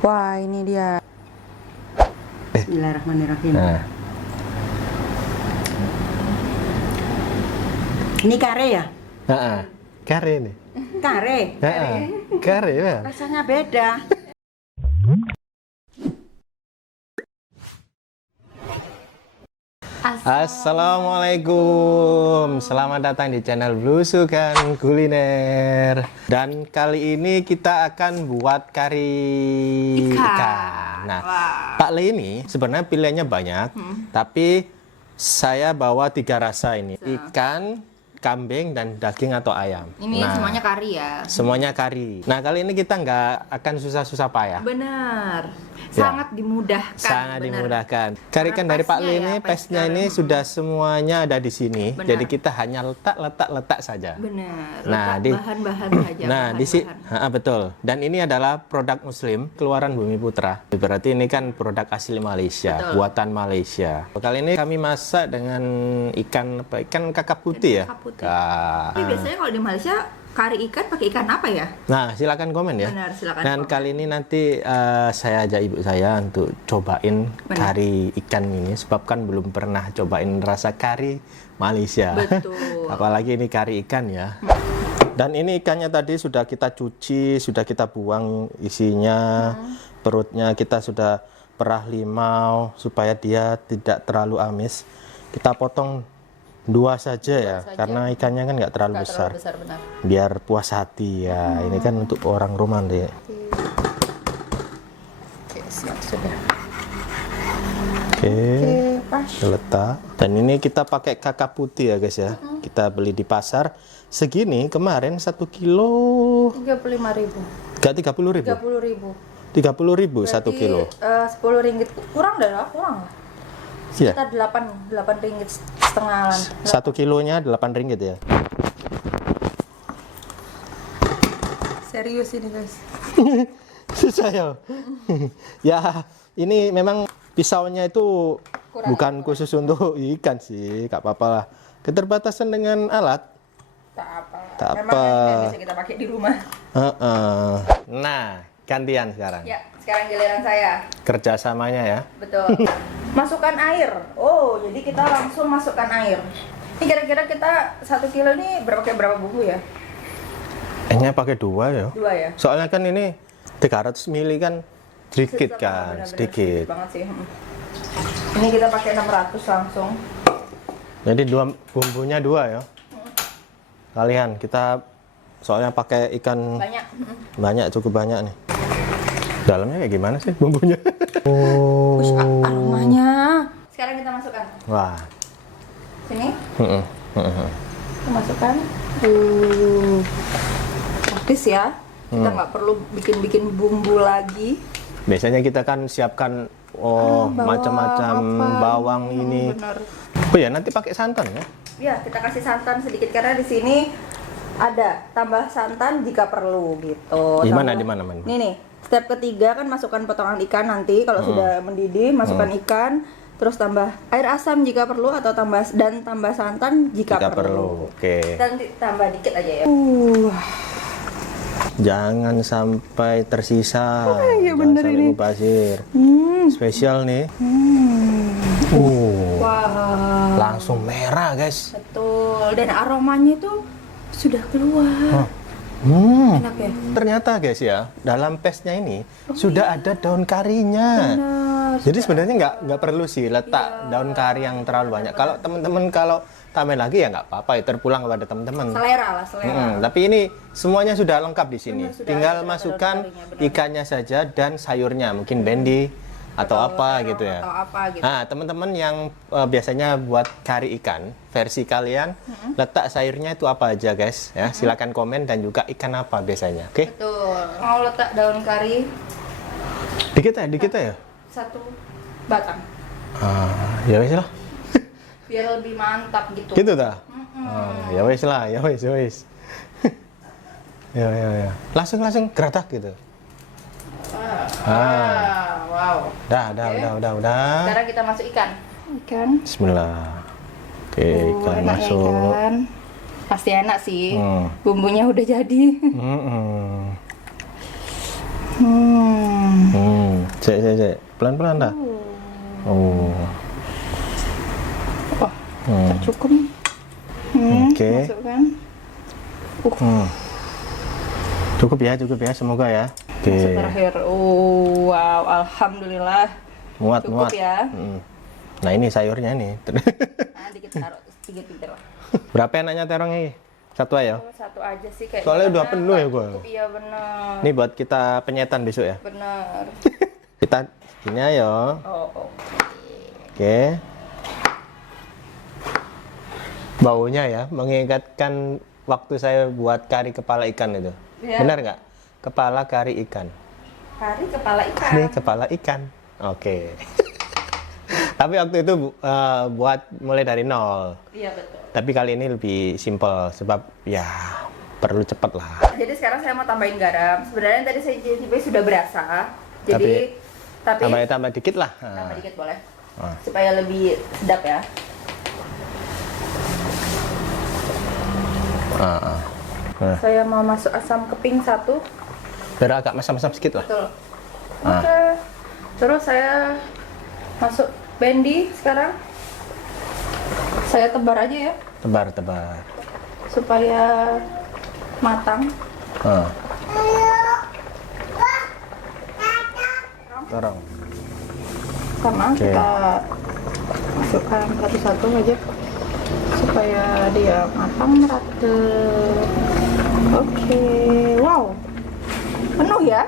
Wah, ini dia. Bismillahirrahmanirrahim. Nah, Ini kare ya? kare nih. Kare. Kare ya. Rasanya beda. Assalamualaikum, selamat datang di channel Blusukan Kuliner. Dan kali ini kita akan buat kari ikan. Nah, Pak Le ini sebenarnya pilihannya banyak, tapi saya bawa 3 rasa ini: ikan, kambing, dan daging atau ayam. Ini semuanya kari ya? Semuanya kari. Nah, kali ini kita nggak akan susah-susah payah. Benar. Ya. Sangat dimudahkan. Sangat benar. dimudahkan. Kari ikan dari Pak Le ini, pesnya ini sudah semuanya ada di sini. Benar. Jadi kita hanya letak saja. Benar. Nah, bahan-bahan saja. Nah, di sini betul. Dan ini adalah produk Muslim keluaran Bumi Putra. Berarti ini kan produk asli Malaysia, Betul. buatan Malaysia. Kali ini kami masak dengan ikan apa? Ikan kakap putih ya. Kakap putih. Tapi Nah, biasanya kalau di Malaysia kari ikan pakai ikan apa ya? nah, silakan komen ya. Benar, silakan Dan komen. kali ini nanti saya ajak ibu saya untuk cobain Benar. kari ikan ini, sebab kan belum pernah cobain rasa kari Malaysia. Betul. Apalagi ini kari ikan ya. Dan ini ikannya tadi sudah kita cuci, sudah kita buang isinya, perutnya kita sudah perah limau supaya dia tidak terlalu amis. Kita potong 2 saja ya, karena ikannya kan nggak terlalu besar. Besar benar. Biar puas hati ya. Ini kan untuk orang rumah deh. Oke, siap sudah. Oke, pas. letak. Dan ini kita pakai kakap putih ya guys ya. Kita beli di pasar. Segini kemarin 1 kilo 35.000. nggak 30.000. 30.000. 30.000 1 kilo. 10 ringgit kurang dah, kurang lah. Iya. Kita 8 ringgit setengahan. 1 kilonya 8 ringgit ya. Serius ini guys. Susah ya. Ya, ini memang pisaunya itu bukan khusus untuk ikan sih, nggak apa-apa lah. Keterbatasan dengan alat. Tak apa. Tak Memang apa. ini bisa kita pakai di rumah. Nah, gantian sekarang. Ya, sekarang giliran saya. Kerjasamanya ya. Betul. Masukkan air. Oh, jadi kita langsung masukkan air. Ini kira-kira kita 1 kilo ini pakai berapa bumbu ya? Kayaknya pakai 2 ya. 2 ya? Soalnya kan ini 300 ml kan sedikit kan, Benar-benar sedikit. banget sih. Ini kita pakai 600 langsung. Jadi bumbunya 2 ya. Kalian kita soalnya pakai ikan Banyak. banyak, cukup banyak nih. Dalamnya kayak gimana sih bumbunya? Oh. Aromanya. Sekarang kita masukkan. Wah. Sini. Heeh. Kita masukkan. Praktis ya. Kita nggak perlu bikin-bikin bumbu lagi. Biasanya kita kan siapkan Bawang, macam-macam apa. bawang ini. Benar. Oh ya, nanti pakai santan ya. Ya, kita kasih santan sedikit karena di sini ada tambah santan jika perlu gitu. Di mana, Tambah- di mana, Man? Ini nih, step ketiga kan masukkan potongan ikan nanti kalau sudah mendidih, masukkan ikan, terus tambah air asam jika perlu atau tambah santan jika perlu. Oke. Dan tambah dikit aja ya. Jangan sampai tersisa. iya Jangan bener sampai ini. mubazir. Spesial nih. Wah, Langsung merah, guys. betul. Dan aromanya itu sudah keluar. Enak ya? Ternyata guys ya, dalam pesnya ini sudah ada daun karinya. Benar. Jadi sebenarnya nggak perlu sih letak daun kari yang terlalu banyak. Kalau teman-teman kalau tambahin lagi ya nggak apa-apa, ya terpulang kepada teman-teman. Selera lah, selera. Tapi ini semuanya sudah lengkap di sini. Benar, sudah Tinggal ada masukkan daun karinya, benar. ikannya saja dan sayurnya, mungkin bendi atau apa gitu ya. Atau apa gitu. Nah, teman-teman yang biasanya buat kari ikan, versi kalian letak sayurnya itu apa aja, guys? Ya, silakan komen dan juga ikan apa biasanya. Oke? Betul. Mau letak daun kari Dikit ya? 1 batang. Ya wes lah. Biar lebih mantap gitu. Gitu dah. Ya wes lah, ya wes, ya wes. Ya. Langsung geratak gitu. Wow. Udah. Sekarang kita masuk ikan. Ikan. Bismillah. Oke, ikan enak ya masuk. ikan. Pasti enak sih. Hmm. Bumbunya udah jadi. Mm-mm. Hmm. Cek. Pelan-pelan dah. Oh. Wah, cukup nih. Oke. Masukkan. Cukup ya, semoga ya. Oke. Masuk terakhir. Wow, alhamdulillah. Muat. Cukup ya. Nah ini sayurnya nih. Dikit taruh, sedikit lah. Berapa enaknya terongnya? Satu aja. Satu aja sih kayak. Soalnya udah penuh ya gua. Iya benar. Ini buat kita penyetan besok ya. Benar. Kita gini ayo. Oke. Baunya ya mengingatkan waktu saya buat kari kepala ikan itu. Ya. Benar nggak? Kepala kari ikan. Kari kepala ikan. Kari kepala ikan. Oke. Tapi waktu itu buat mulai dari nol. Iya betul. Tapi kali ini lebih simpel sebab ya perlu cepat lah. Jadi sekarang saya mau tambahin garam. Sebenarnya tadi saya cicipi sudah berasa. Jadi tapi tambah dikit lah. tambah dikit boleh. Supaya lebih sedap ya. Saya mau masuk asam keping 1. Biar agak masam-masam sedikit lah. Betul. Oke. Terus saya masuk bendi sekarang. Saya tebar aja ya. Tebar. Supaya matang. Torong. Sama kita masukkan satu-satu aja supaya dia matang merata. Oke. Wow. Penuh ya?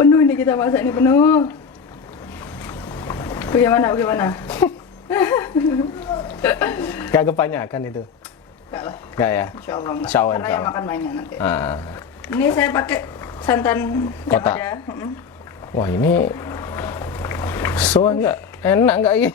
Penuh ini kita masak ini penuh. Bagaimana? Gak kebanyakan itu? Enggak lah. Gak ya? Insya Allah enggak. Insya Allah, Karena insya yang Allah. makan banyak nanti. Ah. Ini saya pakai santan Kota. yang ada. Wah ini so enggak? Enak enggak ini?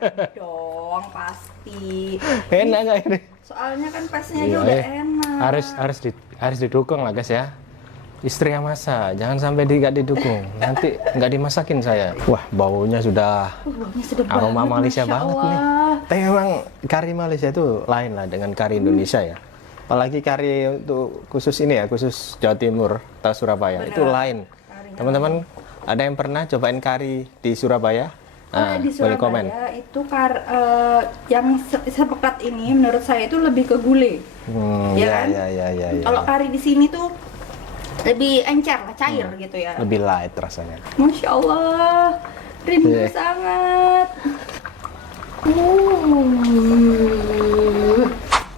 Enak dong, pasti. Enak enggak ini? Soalnya kan pasnya aja udah enak. Harus didukung lah guys ya. Istri yang masak, jangan sampai nggak didukung. Nanti nggak dimasakin saya. Wah baunya sudah Baunya sedap aroma banget, Malaysia Masya banget Allah. nih. Tapi memang kari Malaysia itu lain lah dengan kari Indonesia ya. Apalagi kari untuk khusus ini ya, khusus Jawa Timur atau Surabaya itu lain. Teman-teman ada yang pernah cobain kari di Surabaya? Di Boleh komen. Surabaya itu yang sepekat ini menurut saya itu lebih ke gulai. Ya kan? Ya. Kalau kari di sini tuh lebih encer lah, cair gitu ya. Lebih light rasanya. Masya Allah, rindu sangat.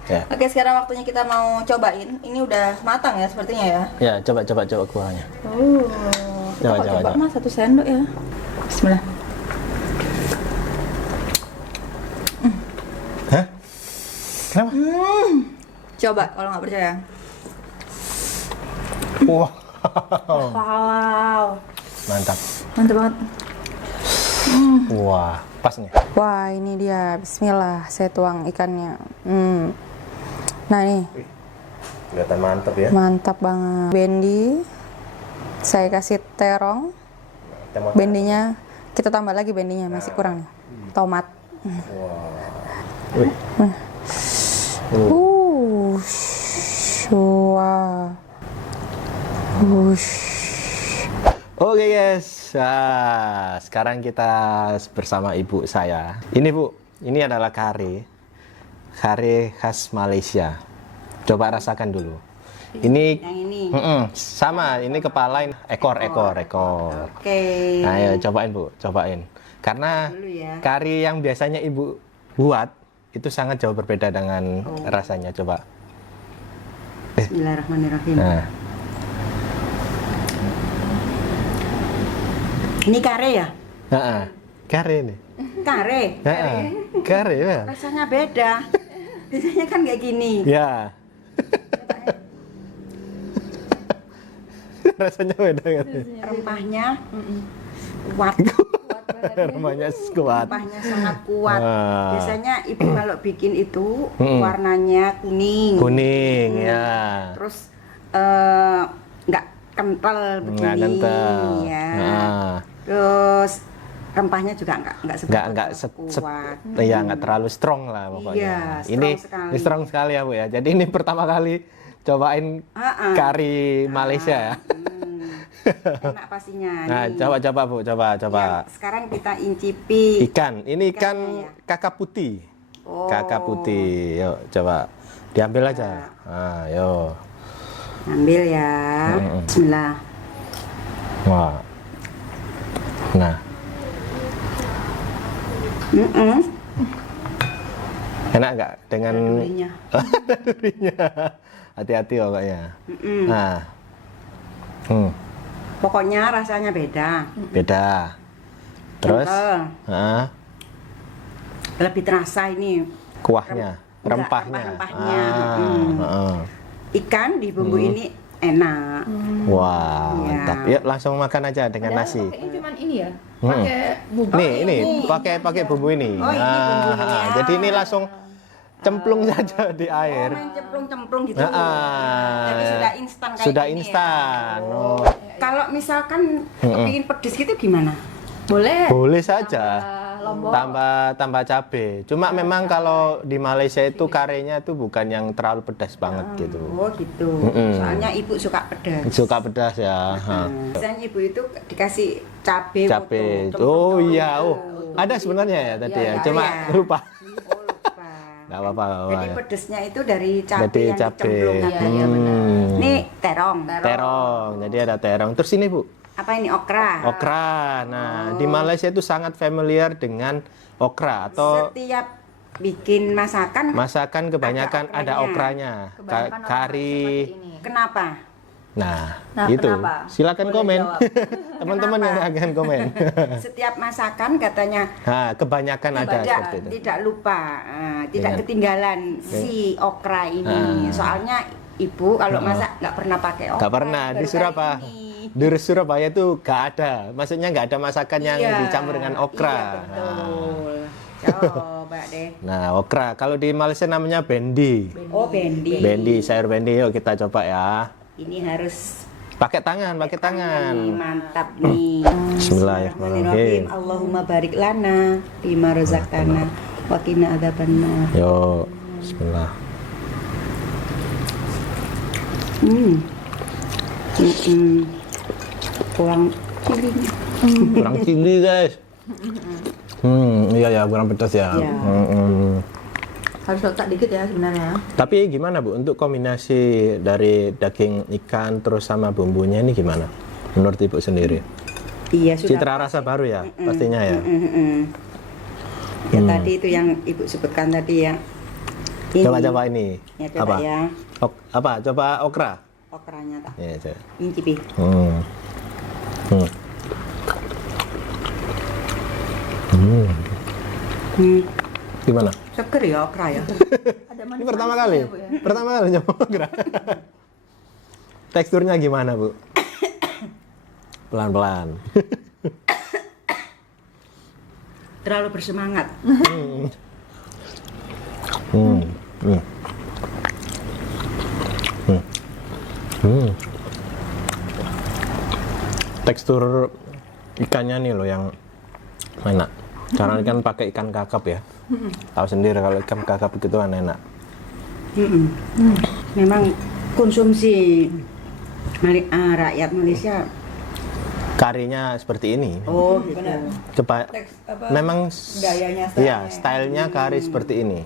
Ya. Oke, sekarang waktunya kita mau cobain. Ini udah matang ya sepertinya ya. Ya, coba kuahnya. Kita coba mas 1 sendok ya. Bismillah. Hah? Kenapa? Coba kalau nggak percaya. Wow. Wow. Mantap. Mantap banget. Wah, pas nih. Wah, ini dia. Bismillah, saya tuang ikannya. Nah, nih. Kelihatan mantap ya. Mantap banget. Bendi. Saya kasih terong. Bendinya kita tambah lagi bendinya, masih kurang nih. Tomat. Wih. Wah. Oke guys, sekarang kita bersama ibu saya. Ini bu, ini adalah kari khas Malaysia. Coba rasakan dulu. Ini, Yang ini. sama, ini kepala, ekor. Oke. Nah, ayo cobain bu, cobain. Karena Dulu ya. kari yang biasanya ibu buat itu sangat jauh berbeda dengan rasanya. Coba. Bismillahirrahmanirrahim. Nah. Ini kare ya? Kare ini. Kare. Kare ya. Rasanya beda. Biasanya kan kayak gini. Ya. Rasanya beda kan? Rempahnya kuat. Rempahnya kuat. Rempahnya sangat kuat. Biasanya ibu kalau bikin itu warnanya kuning. Kuning ya. Terus nggak kental begini. Nggak kental. Ya. Terus rempahnya juga nggak kuat. Iya, nggak terlalu strong lah pokoknya. Iya, ini sekali. strong sekali ya bu ya. Jadi ini pertama kali cobain kari Malaysia ya. Enak pastinya. Nah, Nih. coba Bu, coba. Yang sekarang kita incipi. Ikan, ini ikan Ikannya ya? kakap putih. Oh. Kakap putih. Yuk, coba. Diambil aja. Nah, yuk. Ambil ya. Bismillah. Wah. Nah, enak nggak dengan Durinya. durinya? Hati-hati pokoknya. Nah, Pokoknya rasanya beda. beda. Terus, Kental. Lebih terasa ini kuahnya, Enggak, rempahnya. rempah-rempahnya. Ikan di bumbu ini enak. Wah, Iya. mantap. Yuk langsung makan aja dengan nasi. Pakainya cuman ini ya, pakai bubuk. Nih, ini pakai bumbu ini. Oh, ini bumbunya. Jadi ini langsung cemplung saja di air. Main cemplung-cemplung gitu. Ah. Jadi sudah instan kayak Sudah gini instan. Ya. Oh. Kalau misalkan bikin pedes gitu gimana? Boleh. Boleh saja. Lombok. Tambah cabe. Cuma memang kalau di Malaysia itu karenya itu bukan yang terlalu pedas banget gitu. Oh gitu. Soalnya ibu suka pedas. Suka pedas ya. Ha. Biasanya ibu itu dikasih cabe. Cabe. potong, Oh cemplung iya, gitu. oh. Ada sebenarnya ya tadi ya. Iya, Cuma iya. lupa. Oh lupa. Nggak apa-apa. Jadi ya. pedesnya itu dari cabe Jadi yang cabe. dicemplung katanya. Ini terong. Terong. Jadi ada terong. Terus ini Bu, Apa ini okra? okra. Nah, di Malaysia itu sangat familiar dengan okra atau Setiap bikin masakan kebanyakan ada okranya. Kebanyakan orang Kari. seperti ini. kenapa? Nah, Nah, itu. kenapa? Silakan Boleh komen. jawab. Teman-teman yang akan komen. Setiap masakan katanya Nah, kebanyakan ada seperti itu. tidak lupa, tidak Iya. ketinggalan si okra ini. Soalnya ibu kalau masak nggak pernah pakai okra. Nggak pernah di baru Surabaya. kali ini. Di Surabaya itu nggak ada. Maksudnya nggak ada masakan yang Iya, dicampur dengan okra. Iya, betul. Coba deh. Nah, okra. Kalau di Malaysia namanya bendi. Oh, bendi. Bendi, sayur bendi. Yuk kita coba ya. Ini harus Pakai tangan, pakai tangan. Nih, mantap nih. Bismillahirrahmanirrahim. Allahumma barik lana bima razaqtana wa qina adzabannar. Yo, bismillah. Kurang cilinya. Kurang cili, guys. Iya ya, kurang pedas ya. Iya. Harus letak dikit ya sebenarnya. Tapi gimana Bu, untuk kombinasi dari daging ikan terus sama bumbunya ini gimana? Menurut Ibu sendiri? Iya sudah. Citra rasa baru ya, pastinya ya. Ya tadi itu yang ibu sebutkan tadi ya. Ini. Coba-coba ini. Ya coba apa? ya. Apa? Coba okra. Okranya tak. Ya, coba. Incipi. Gimana? Seger ya okra ya. Ini pertama kali. Pertama kali nyoba okra. Teksturnya gimana, Bu? Pelan-pelan. Terlalu bersemangat. Tekstur ikannya nih loh yang enak. Karena kan pakai ikan kakap ya. Tahu sendiri kalau ikan kakap itu kan enak. Memang konsumsi rakyat Malaysia. Karinya seperti ini. Oh, gitu. Memang gayanya, iya, stylenya kari seperti ini.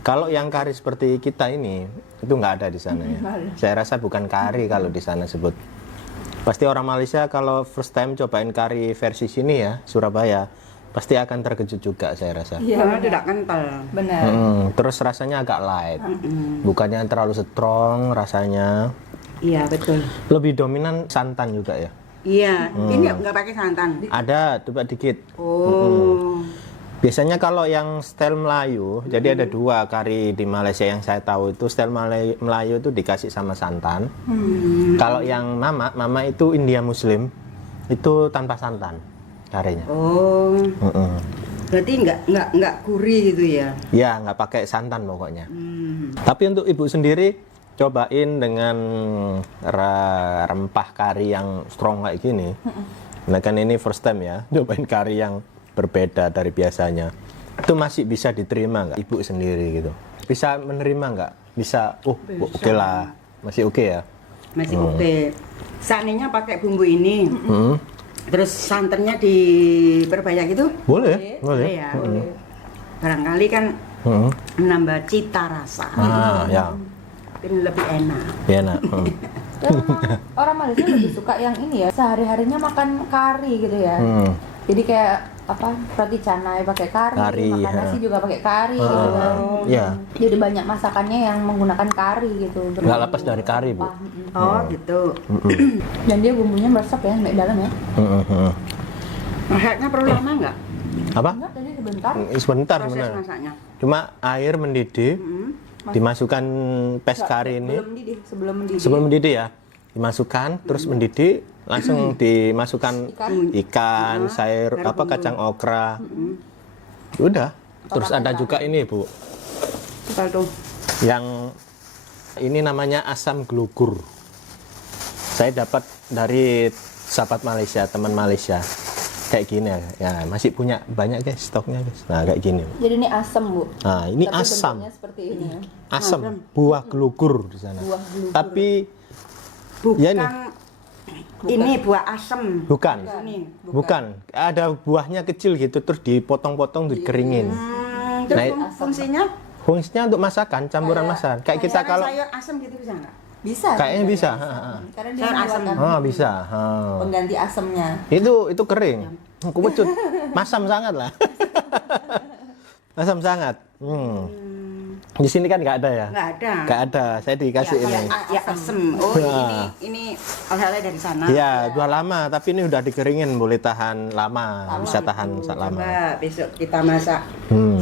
Kalau yang kari seperti kita ini itu nggak ada di sana ya. Saya rasa bukan kari kalau di sana sebut. Pasti orang Malaysia kalau first time cobain kari versi sini ya, Surabaya, pasti akan terkejut juga saya rasa. Karena tidak kental. Benar. Terus rasanya agak light, bukannya terlalu strong rasanya. Iya, betul. Lebih dominan santan juga ya. Iya, ini nggak pakai santan. Ada, coba dikit. Oh. Biasanya kalau yang style Melayu, jadi ada dua kari di Malaysia yang saya tahu itu style Melayu itu dikasih sama santan. Kalau yang mama itu India Muslim, itu tanpa santan karinya. Oh. Berarti nggak gurih gitu ya? Ya, nggak pakai santan pokoknya. Tapi untuk ibu sendiri, cobain dengan rempah kari yang strong kayak gini. Nah kan ini first time ya, cobain kari yang berbeda dari biasanya. Itu masih bisa diterima nggak ibu sendiri gitu? Bisa menerima nggak? Bisa, oke lah, masih oke ya. masih oke. Seandainya pakai bumbu ini, terus santannya diperbanyak itu, Boleh, boleh. ya. Barangkali kan menambah cita rasa, Ya, mungkin lebih enak. enak. Orang Malaysia lebih suka yang ini ya, sehari-harinya makan kari gitu ya. Jadi kayak apa, roti canai pakai kari, makan nasi juga pakai kari gitu kan. Ya, Jadi banyak masakannya yang menggunakan kari gitu. nggak lepas dari kari, Bu. Oh gitu. Dan dia bumbunya meresap ya, sampai dalam ya. Masaknya perlu lama nggak? Apa? Enggak, tadi sebentar. Sebentar, Proses benar. masaknya. Cuma air mendidih, dimasukkan pes kari ini. Belum mendidih, sebelum mendidih. Sebelum mendidih ya, dimasukkan, terus mendidih, langsung dimasukkan ikan, sayur, apa kacang okra. Udah. Terus ada juga ini, Bu, Apa tuh? yang ini namanya asam glugur. Saya dapat dari sahabat Malaysia, teman Malaysia. Kayak gini ya, masih punya banyak guys stoknya guys. Nah kayak gini. Jadi ini asam, Bu. Nah ini Tapi asam, bentuknya seperti ini ya. asam, buah gelugur di sana. Buah gelugur. Tapi Bukan ya ini buah asem. bukan, Ini. bukan. Ada buahnya kecil gitu, terus dipotong-potong, dikeringin. Terus Nah, fungsinya? fungsinya untuk masakan, campuran masakan. Kayak kita Cara kalau sayur asem gitu bisa nggak? Bisa. kayaknya bisa. Karena dia Sayur asam. membuatkan Oh bisa. pengganti asamnya. Itu kering. Kupecut. Masam sangat lah. Masam sangat. Di sini kan nggak ada ya? Nggak ada. Nggak ada. Saya dikasih ini. Ya asem. Oh ini oleh-oleh dari sana. Ya, udah lama, tapi ini udah dikeringin, boleh tahan lama, bisa tahan saat lama. Coba besok kita masak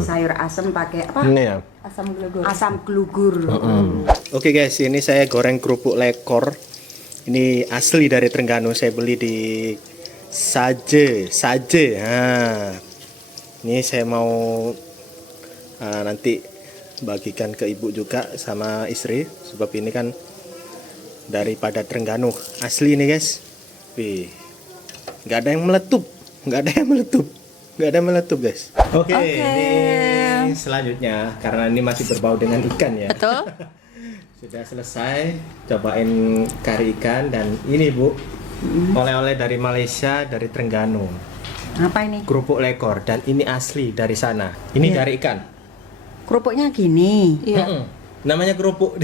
sayur asem pakai apa? Ini ya. Asam gelugur. Asam gelugur. Oke guys, ini saya goreng kerupuk lekor. Ini asli dari Terengganu, saya beli di Saje. Nah, ini saya mau nanti bagikan ke ibu juga sama istri, sebab ini kan daripada Terengganu asli ini guys. Wih, nggak ada yang meletup, nggak ada yang meletup, nggak ada yang meletup guys. Oke, ini selanjutnya karena ini masih berbau dengan ikan ya. Betul. Sudah selesai, cobain kari ikan dan ini Bu, oleh-oleh dari Malaysia, dari Terengganu. Apa ini? Kerupuk lekor dan ini asli dari sana. Ini dari ikan. Kerupuknya gini. Iya. Namanya kerupuk.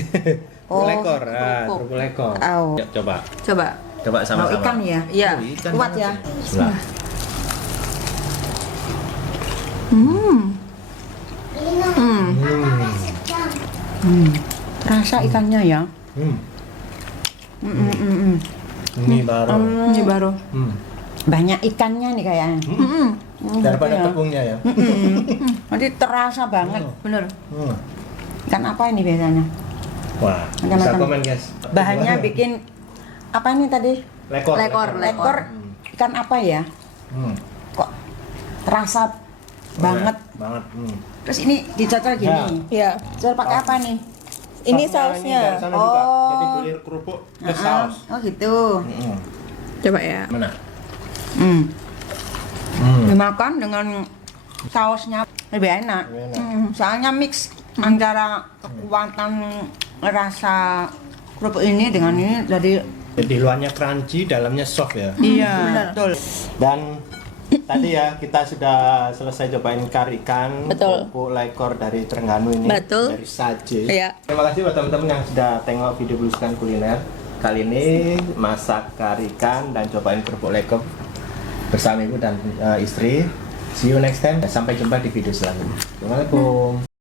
Oh, lekor. Kerupuk lekor. Oh. Yuk, coba. Coba. Coba sama-sama. Ikan ya? Iya. Oh, ikan Kuat banget ya? Bismillah. Rasa ikannya ya. Ini baru. Ini baru. Banyak ikannya nih kayaknya. Daripada ya. tepungnya ya. Nanti terasa banget. Bener. Ikan apa ini biasanya? Wah, bisa Macam-macam. komen guys. Bahannya bikin apa ini tadi? Lekor. Lekor ikan apa ya? Kok terasa banget. Banget. Terus ini dicocol gini. Iya. Cocol pakai apa nih? Ini sausnya. Jadi beli kerupuk plus saus. Oh gitu. Coba ya. Mana? Dimakan dengan sausnya lebih enak. Soalnya mix antara kekuatan rasa kerupuk ini dengan ini dari Jadi luarnya crunchy, dalamnya soft ya. iya betul. Dan tadi ya kita sudah selesai cobain kari ikan, Betul. kerupuk lekor dari Terengganu ini, Betul. dari Saje. Iya. Terima kasih buat teman-teman yang sudah tengok video Belusukan Kuliner. Kali ini masak kari ikan dan cobain kerupuk lekor bersama ibu dan istri. See you next time. Sampai jumpa di video selanjutnya. Assalamualaikum.